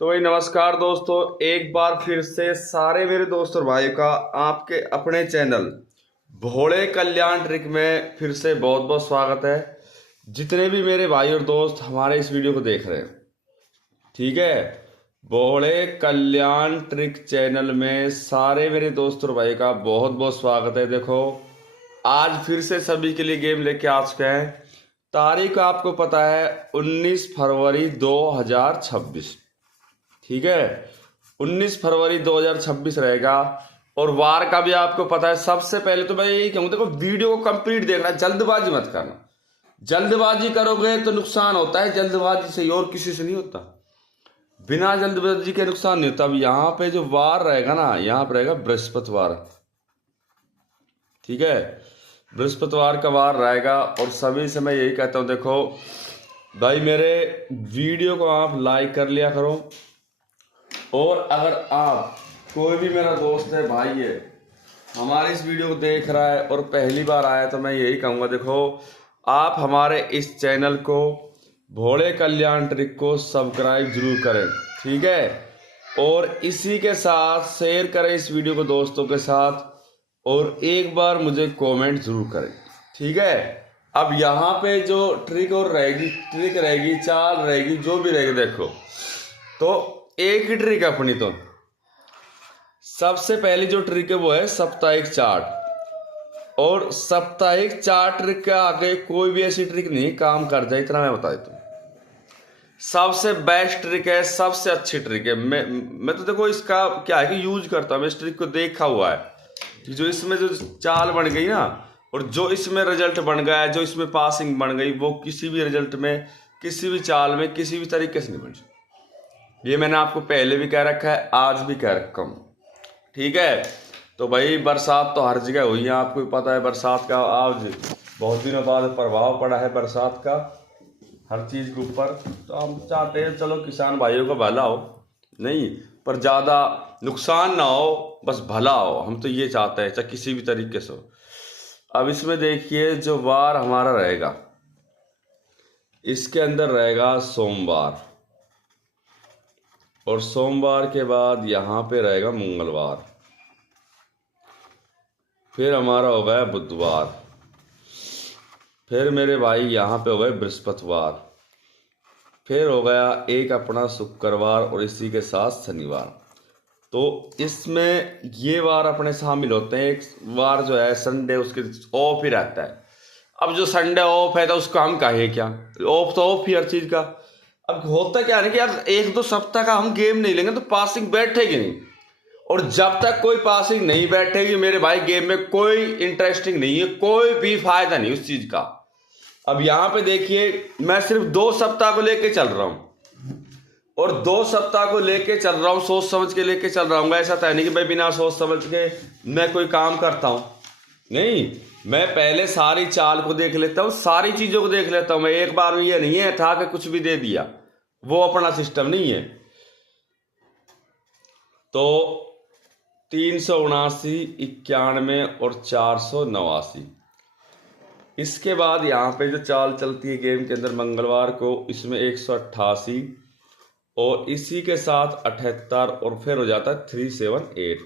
तो भाई नमस्कार दोस्तों, एक बार फिर से सारे मेरे दोस्त और भाई का आपके अपने चैनल भोले कल्याण ट्रिक में फिर से बहुत बहुत स्वागत है। जितने भी मेरे भाई और दोस्त हमारे इस वीडियो को देख रहे हैं, ठीक है, भोले कल्याण ट्रिक चैनल में सारे मेरे दोस्त और भाई का बहुत बहुत स्वागत है। देखो, आज फिर से सभी के लिए गेम लेके आ चुके हैं। तारीख आपको पता है 19 फरवरी 2026, ठीक है, 19 फरवरी 2026 रहेगा। और वार का भी आपको पता है। सबसे पहले तो मैं यही कहूँगा, देखो वीडियो को कंप्लीट देखना, जल्दबाजी मत करना। जल्दबाजी करोगे तो नुकसान होता है, जल्दबाजी से और किसी से नहीं होता। बिना जल्दबाजी के नुकसान नहीं होता। अब यहाँ पे जो वार रहेगा ना, यहाँ पे रहेगा बृहस्पतिवार, ठीक है, बृहस्पतिवार का वार रहेगा। और सभी से मैं यही कहता हूँ, देखो भाई मेरे वीडियो को आप लाइक कर लिया करो। और अगर आप कोई भी मेरा दोस्त है, भाई है, हमारे इस वीडियो को देख रहा है और पहली बार आया, तो मैं यही कहूँगा, देखो आप हमारे इस चैनल को भोले कल्याण ट्रिक को सब्सक्राइब जरूर करें, ठीक है। और इसी के साथ शेयर करें इस वीडियो को दोस्तों के साथ, और एक बार मुझे कमेंट जरूर करें, ठीक है। अब यहाँ पे जो ट्रिक रहेगी, चाल रहेगी, जो भी रहेगी, देखो तो एक ही ट्रिक है अपनी। तो सबसे पहली जो ट्रिक है वो है साप्ताहिक चार्ट। और साप्ताहिक चार्ट ट्रिक के आगे कोई भी ऐसी ट्रिक नहीं काम कर जाए, इतना मैं बता देता हूँ। सबसे बेस्ट ट्रिक है, सबसे अच्छी ट्रिक है। मैं तो देखो इसका क्या है कि यूज करता हूँ, मैं इस ट्रिक को देखा हुआ है कि जो इसमें जो चाल बन गई ना, और जो इसमें रिजल्ट बन गया है, जो इसमें पासिंग बन गई, वो किसी भी रिजल्ट में, किसी भी चाल में, किसी भी तरीके से नहीं बन सकती। ये मैंने आपको पहले भी कह रखा है, आज भी कह रखा हूँ, ठीक है। तो भाई बरसात तो हर जगह हुई है, आपको भी पता है। बरसात का आज बहुत दिनों बाद प्रभाव पड़ा है बरसात का हर चीज़ के ऊपर। तो हम चाहते हैं चलो किसान भाइयों का भला हो, नहीं पर ज़्यादा नुकसान ना हो, बस भला हो। हम तो ये चाहते हैं, चाहे किसी भी तरीके से हो। अब इसमें देखिए जो वार हमारा रहेगा, इसके अंदर रहेगा सोमवार, और सोमवार के बाद यहाँ पे रहेगा मंगलवार, फिर हमारा हो गया बुधवार, फिर मेरे भाई यहाँ पे हो गए बृहस्पतिवार, फिर हो गया एक अपना शुक्रवार, और इसी के साथ शनिवार। तो इसमें ये वार अपने शामिल होते हैं। एक वार जो है संडे, उसके ऑफ ही रहता है। अब जो संडे ऑफ है तो उसका हम कहें क्या, ऑफ तो ऑफ ही हर चीज़ का। अब होता क्या है ना कि यार एक दो सप्ताह का हम गेम नहीं लेंगे तो पासिंग बैठेगी नहीं। और जब तक कोई पासिंग नहीं बैठेगी मेरे भाई, गेम में कोई इंटरेस्टिंग नहीं है, कोई भी फायदा नहीं उस चीज का। अब यहाँ पे देखिए, मैं सिर्फ 2 सप्ताह को लेके चल रहा हूँ, और 2 सप्ताह को लेके चल रहा हूँ, सोच समझ के लेके चल रहा हूँ। ऐसा तो है नहीं कि भाई बिना सोच समझ के मैं कोई काम करता हूँ, नहीं। मैं पहले सारी चाल को देख लेता हूँ, सारी चीजों को देख लेता हूँ। मैं एक बार में ये नहीं है था कि कुछ भी दे दिया, वो अपना सिस्टम नहीं है। तो 379, 91 और 489, इसके बाद यहाँ पे जो चाल चलती है गेम के अंदर मंगलवार को, इसमें 188, और इसी के साथ 78, और फिर हो जाता है 378।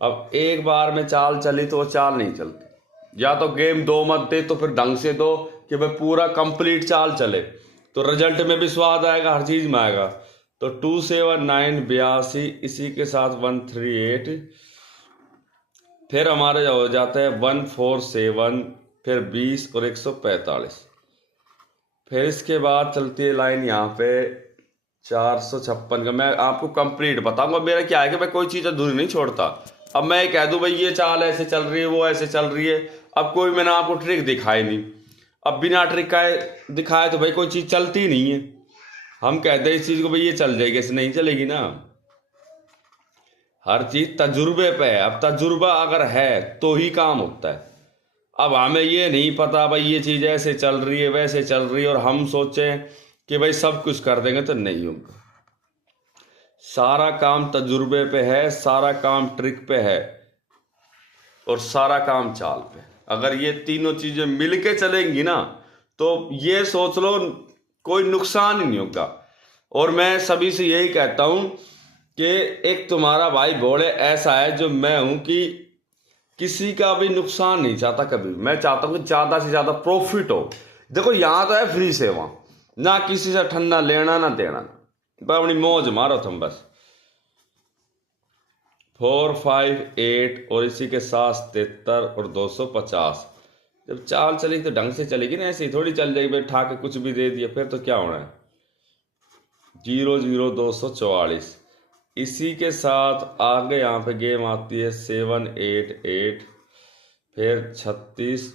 अब एक बार में चाल चली तो वो चाल नहीं चलती। या तो गेम दो मत दे, तो फिर ढंग से दो कि भाई पूरा कंप्लीट चाल चले, तो रिजल्ट में भी स्वाद आएगा, हर चीज में आएगा। तो 279, 82, इसी के साथ 138, फिर हमारे हो जाता है 147, फिर 20 और 145। फिर इसके बाद चलती है लाइन यहाँ पे 456 का। मैं आपको कंप्लीट बताऊंगा। मेरा क्या है कि मैं कोई चीज़ अधूरी नहीं छोड़ता। अब मैं कह दूं भाई ये चाल ऐसे चल रही है, वो ऐसे चल रही है, अब कोई मैंने आपको ट्रिक दिखाई नहीं। अब बिना ट्रिक का दिखाए तो भाई कोई चीज़ चलती नहीं है। हम कहते हैं इस चीज़ को भाई ये चल जाएगी, ऐसे नहीं चलेगी ना। हर चीज़ तजुर्बे पे है। अब तजुर्बा अगर है तो ही काम होता है। अब हमें ये नहीं पता भाई ये चीज़ ऐसे चल रही है, वैसे चल रही है, और हम सोचें कि भाई सब कुछ कर देंगे, तो नहीं होगा। सारा काम तजुर्बे पे है, सारा काम ट्रिक पे है, और सारा काम चाल पे। अगर ये तीनों चीजें मिलके चलेंगी ना, तो ये सोच लो कोई नुकसान ही नहीं होगा। और मैं सभी से यही कहता हूँ कि एक तुम्हारा भाई भोले ऐसा है जो मैं हूँ कि किसी का भी नुकसान नहीं चाहता कभी। मैं चाहता हूँ कि ज़्यादा से ज़्यादा प्रॉफिट हो। देखो यहाँ तो है फ्री सेवा, ना किसी से ठंडा लेना ना देना, बस अपनी मौज मारो तुम बस। 4, 5, 8 और इसी के साथ 73 और 250। जब चाल चलेगी तो ढंग से चलेगी ना, ऐसे ही थोड़ी चल जाएगी भाई ठा के कुछ भी दे दिया फिर तो क्या होना है। 0, 0, 244। इसी के साथ आगे यहाँ पे गेम आती है 7, 8, 8 फिर 36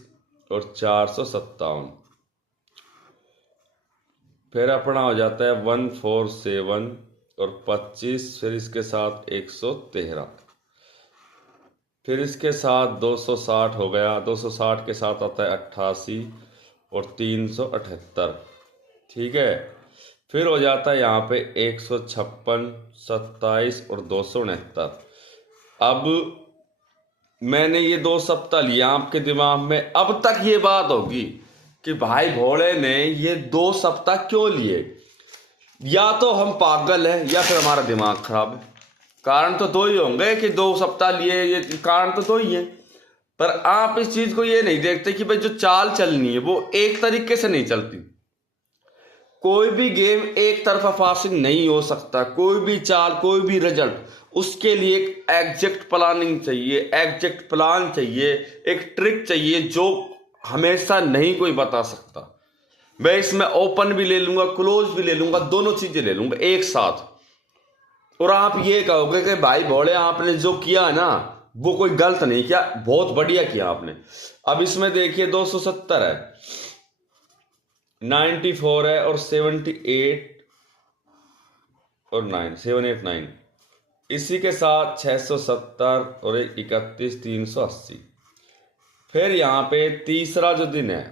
और 457। फिर अपना हो जाता है 147 और 25, फिर इसके साथ 113, फिर इसके साथ 260 हो गया। 260 के साथ आता है 88 और 378, ठीक है। फिर हो जाता है यहाँ पे 156, 27 और 269। अब मैंने ये 2 सप्ताह लिया आपके दिमाग में, अब तक ये बात होगी कि भाई भोले ने ये 2 सप्ताह क्यों लिए। या तो हम पागल हैं या फिर हमारा दिमाग खराब है। कारण तो 2 ही होंगे कि 2 सप्ताह लिए, ये कारण तो 2 ही है। पर आप इस चीज को ये नहीं देखते कि भाई जो चाल चलनी है वो एक तरीके से नहीं चलती। कोई भी गेम एक तरफा पासिंग नहीं हो सकता। कोई भी चाल, कोई भी रिजल्ट, उसके लिए एक एग्जैक्ट प्लानिंग चाहिए, एग्जैक्ट प्लान चाहिए, एक ट्रिक चाहिए जो हमेशा नहीं कोई बता सकता। मैं इसमें ओपन भी ले लूंगा, क्लोज भी ले लूंगा, दोनों चीजें ले लूंगा एक साथ, और आप ये कहोगे कि भाई भोले आपने जो किया ना वो कोई गलत नहीं किया, बहुत बढ़िया किया आपने। अब इसमें देखिए 270 है, 94 है और 78 और 9, 789। इसी के साथ 670 और 31, 380। फिर यहाँ पे तीसरा जो दिन है,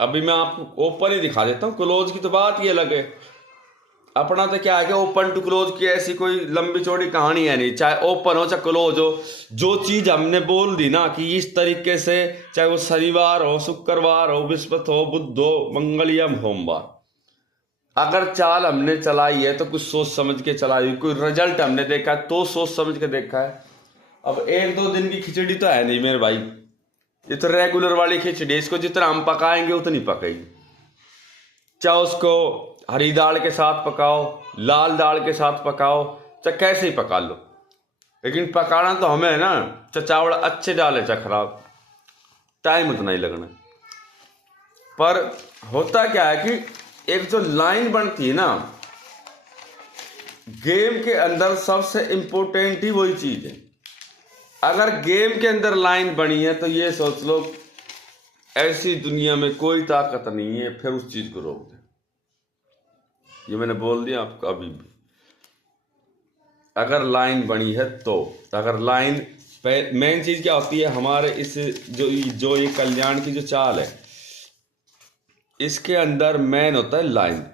अभी मैं आपको ओपन ही दिखा देता हूँ, क्लोज की तो बात ही अलग है। अपना तो क्या है कि ओपन टू क्लोज की ऐसी कोई लंबी चौड़ी कहानी है नहीं, चाहे ओपन हो चाहे क्लोज हो। जो चीज हमने बोल दी ना कि इस तरीके से, चाहे वो शनिवार हो, शुक्रवार हो, बृहस्पति हो, बुध हो, मंगल या सोमवार, अगर चाल हमने चलाई है तो कुछ सोच समझ के चलाई, कोई रिजल्ट हमने देखा है तो सोच समझ के देखा है। अब 1-2 दिन की खिचड़ी तो है नहीं मेरे भाई, ये तो रेगुलर वाली खिचड़ी, इसको जितना हम पकाएंगे उतनी पकेगी। चाहे उसको हरी दाल के साथ पकाओ, लाल दाल के साथ पकाओ, चाहे कैसे ही पका लो, लेकिन पकाना तो हमें है ना। चाहे चावल अच्छे डाले चाहे खराब, टाइम उतना ही लगना। पर होता क्या है कि एक जो लाइन बनती है ना गेम के अंदर, सबसे इंपॉर्टेंट ही वही चीज है। अगर गेम के अंदर लाइन बनी है तो ये सोच लो ऐसी दुनिया में कोई ताकत नहीं है फिर उस चीज को रोक दे। ये मैंने बोल दिया आपको। अभी भी अगर लाइन बनी है तो, अगर लाइन, मेन चीज क्या होती है हमारे इस जो ये कल्याण की जो चाल है, इसके अंदर मेन होता है लाइन।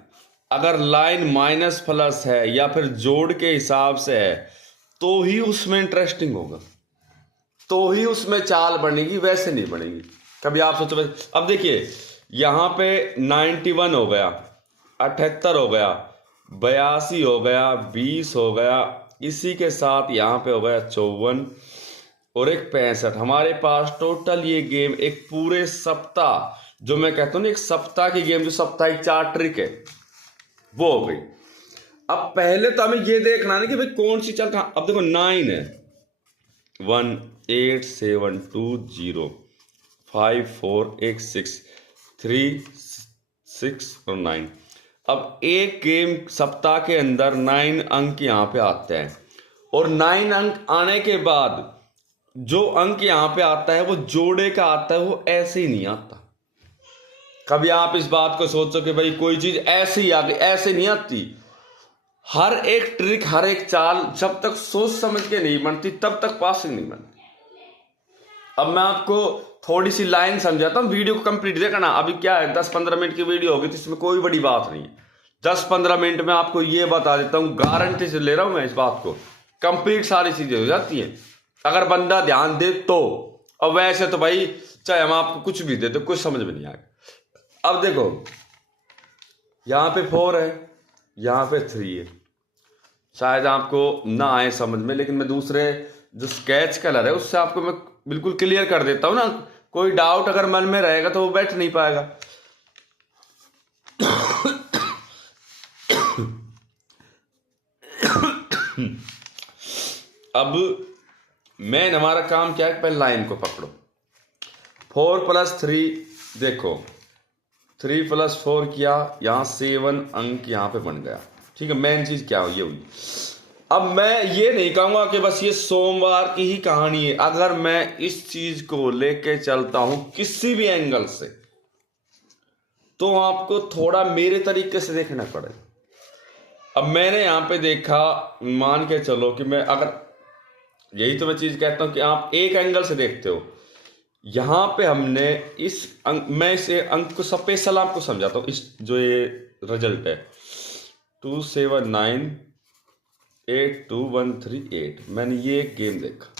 अगर लाइन माइनस प्लस है या फिर जोड़ के हिसाब से है तो ही उसमें इंटरेस्टिंग होगा, तो ही उसमें चाल बनेगी, वैसे नहीं बनेगी। कभी आप सोचो, अब देखिए यहाँ पे 91 हो गया, 78 हो गया, 82 हो गया, 20 हो गया, इसी के साथ यहाँ पे हो गया 54 और एक 65। हमारे पास टोटल ये गेम एक पूरे सप्ताह, जो मैं कहता हूँ ना एक सप्ताह की गेम, जो साप्ताहिक 4 ट्रिक है वो हो गई। अब पहले तो हमें ये देखना है कि भाई कौन सी चाल कहाँ। अब देखो 9 है, 1, 8, 7, 2, 0, 5, 4, 1, 6, 3, 6 और 9। अब एक गेम सप्ताह के अंदर 9 अंक यहाँ पे आते हैं, और 9 अंक आने के बाद जो अंक यहाँ पे आता है वो जोड़े का आता है, वो ऐसे ही नहीं आता। कभी आप इस बात को सोचो कि भाई कोई चीज ऐसे ही आ गई, ऐसे नहीं आती। हर एक ट्रिक, हर एक चाल जब तक सोच समझ के नहीं बनती तब तक पासिंग नहीं बनती। अब मैं आपको थोड़ी सी लाइन समझाता हूँ, वीडियो को कंप्लीट देखना। अभी क्या है 10-15 मिनट की वीडियो होगी तो इसमें कोई बड़ी बात नहीं है। 10-15 मिनट में आपको ये बता देता हूँ, गारंटी से ले रहा हूँ मैं इस बात को, कंप्लीट सारी चीजें हो जाती हैं अगर बंदा ध्यान दे तो। और वैसे तो भाई चाहे हम आपको कुछ भी दे तो कुछ समझ में नहीं आएगा। अब देखो यहाँ पे 4 है, यहाँ पे 3 है। शायद आपको ना आए समझ में, लेकिन मैं दूसरे जो स्केच कलर है उससे आपको मैं बिल्कुल क्लियर कर देता हूँ ना। कोई डाउट अगर मन में रहेगा तो वो बैठ नहीं पाएगा। अब मेन हमारा काम क्या है, पहले लाइन को पकड़ो। 4 + 3 देखो, 3 + 4 किया, यहाँ 7 अंक यहाँ पे बन गया। ठीक है, मेन चीज क्या हो ये हुई। अब मैं ये नहीं कहूंगा कि बस ये सोमवार की ही कहानी है। अगर मैं इस चीज को लेके चलता हूं किसी भी एंगल से, तो आपको थोड़ा मेरे तरीके से देखना पड़ेगा। अब मैंने यहाँ पे देखा, मान के चलो कि मैं अगर, यही तो मैं चीज कहता हूं कि आप एक एंगल से देखते हो। यहां पे हमने इस मैं इस अंक को स्पेशल आपको समझाता हूं। इस जो ये रिजल्ट है 2 7 9 8 2 1 3 8, मैंने ये एक गेम देखा।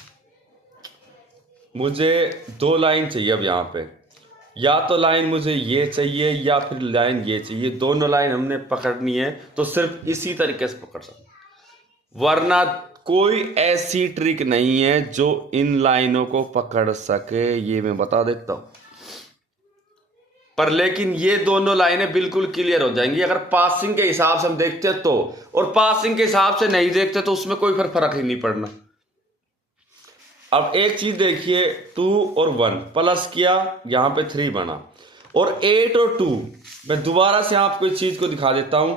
मुझे 2 लाइन चाहिए। अब यहाँ पे या तो लाइन मुझे ये चाहिए या फिर लाइन ये चाहिए। दोनों लाइन हमने पकड़नी है तो सिर्फ इसी तरीके से पकड़ सकते, वरना कोई ऐसी ट्रिक नहीं है जो इन लाइनों को पकड़ सके, ये मैं बता देता हूं। पर लेकिन ये दोनों लाइनें बिल्कुल क्लियर हो जाएंगी अगर पासिंग के हिसाब से हम देखते हैं तो, और पासिंग के हिसाब से नहीं देखते तो उसमें कोई फर्क ही नहीं पड़ना। अब एक चीज देखिए, 2 और 1 प्लस किया, यहां पे 3 बना, और 8 और 2, मैं दोबारा से आपको इस चीज को दिखा देता हूं।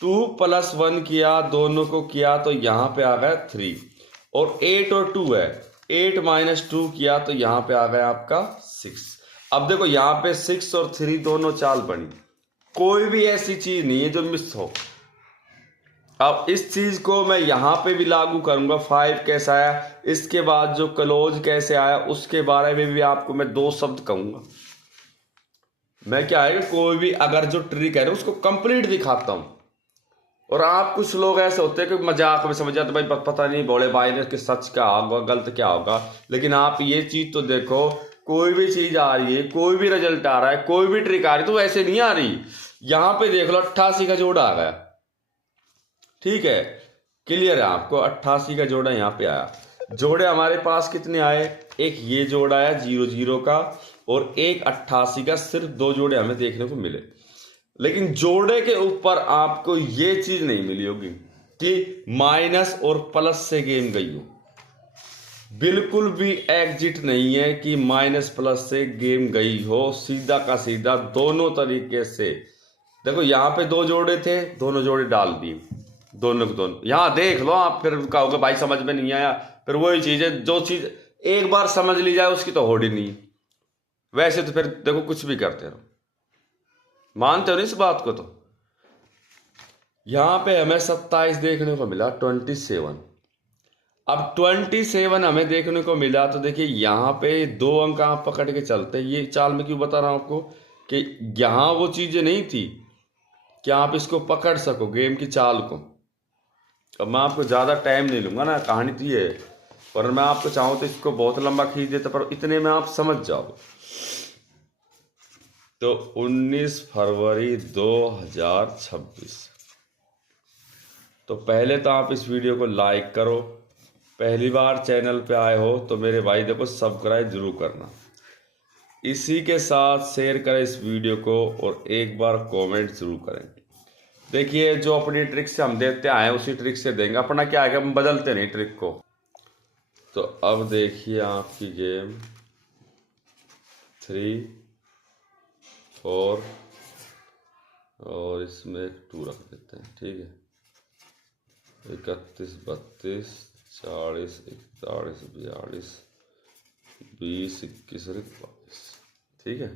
2 + 1 किया, दोनों को किया तो यहां पे आ गया 3, और 8 और 2 है, 8 - 2 किया तो यहां पे आ गया आपका 6। अब देखो यहाँ पे 6 और 3 दोनों चाल बनी, कोई भी ऐसी चीज नहीं है जो मिस हो। अब इस चीज को मैं यहां पे भी लागू करूंगा। 5 कैसा आया, इसके बाद जो क्लोज कैसे आया, उसके बारे में भी आपको मैं 2 शब्द कहूंगा। मैं क्या है, कोई भी अगर जो ट्रिक है ना उसको कंप्लीट दिखाता हूं। और आप कुछ लोग ऐसे होते हैं कि मजाक में समझ जाते, भाई पता नहीं भोले भाई ने कि सच क्या होगा गलत क्या होगा। लेकिन आप ये चीज तो देखो, कोई भी चीज आ रही है, कोई भी रिजल्ट आ रहा है, कोई भी ट्रिक आ रही है तो ऐसे नहीं आ रही। यहां पे देख लो 88 का जोड़ा आ गया। ठीक है, क्लियर है आपको, 88 का जोड़ा यहाँ पे आया। जोड़े हमारे पास कितने आए, एक ये जोड़ा आया 0 0 का, और एक 88 का। सिर्फ 2 जोड़े हमें देखने को मिले। लेकिन जोड़े के ऊपर आपको ये चीज नहीं मिली होगी कि माइनस और प्लस से गेम गई हो। बिल्कुल भी एग्जिट नहीं है कि माइनस प्लस से गेम गई हो, सीधा का सीधा दोनों तरीके से। देखो यहाँ पे 2 जोड़े थे, दोनों जोड़े डाल दिए, दोनों को दोनों। यहां देख लो आप, फिर कहोगे भाई समझ में नहीं आया। फिर वही चीज है, जो चीज एक बार समझ ली जाए उसकी तो होड़ ही नहीं। वैसे तो फिर देखो कुछ भी करते रहो, मानते हो नहीं इस बात को। तो यहां पे हमें 27 देखने को मिला, 27। अब 27 हमें देखने को मिला तो देखिए यहाँ पे 2 अंक आप पकड़ के चलते। ये चाल में क्यों बता रहा हूं आपको कि यहां वो चीजें नहीं थी कि आप इसको पकड़ सको गेम की चाल को। अब मैं आपको ज़्यादा टाइम नहीं लूँगा ना, कहानी तो ये है। और मैं आपको चाहूँ तो इसको बहुत लंबा खींच देता, पर इतने में आप समझ जाओ। तो 19 फरवरी 2026। तो पहले तो आप इस वीडियो को लाइक करो। पहली बार चैनल पे आए हो तो मेरे भाई देखो सब्सक्राइब जरूर करना। इसी के साथ शेयर करें इस वीडियो को, और एक बार कमेंट जरूर करें। देखिए जो अपनी ट्रिक से हम देते आए उसी ट्रिक से देंगे, अपना क्या है कि हम बदलते नहीं ट्रिक को। तो अब देखिए आपकी गेम 3 4 और इसमें 2 रख देते हैं। ठीक है, 31 32 40 41 42 20 21 और 22। ठीक है।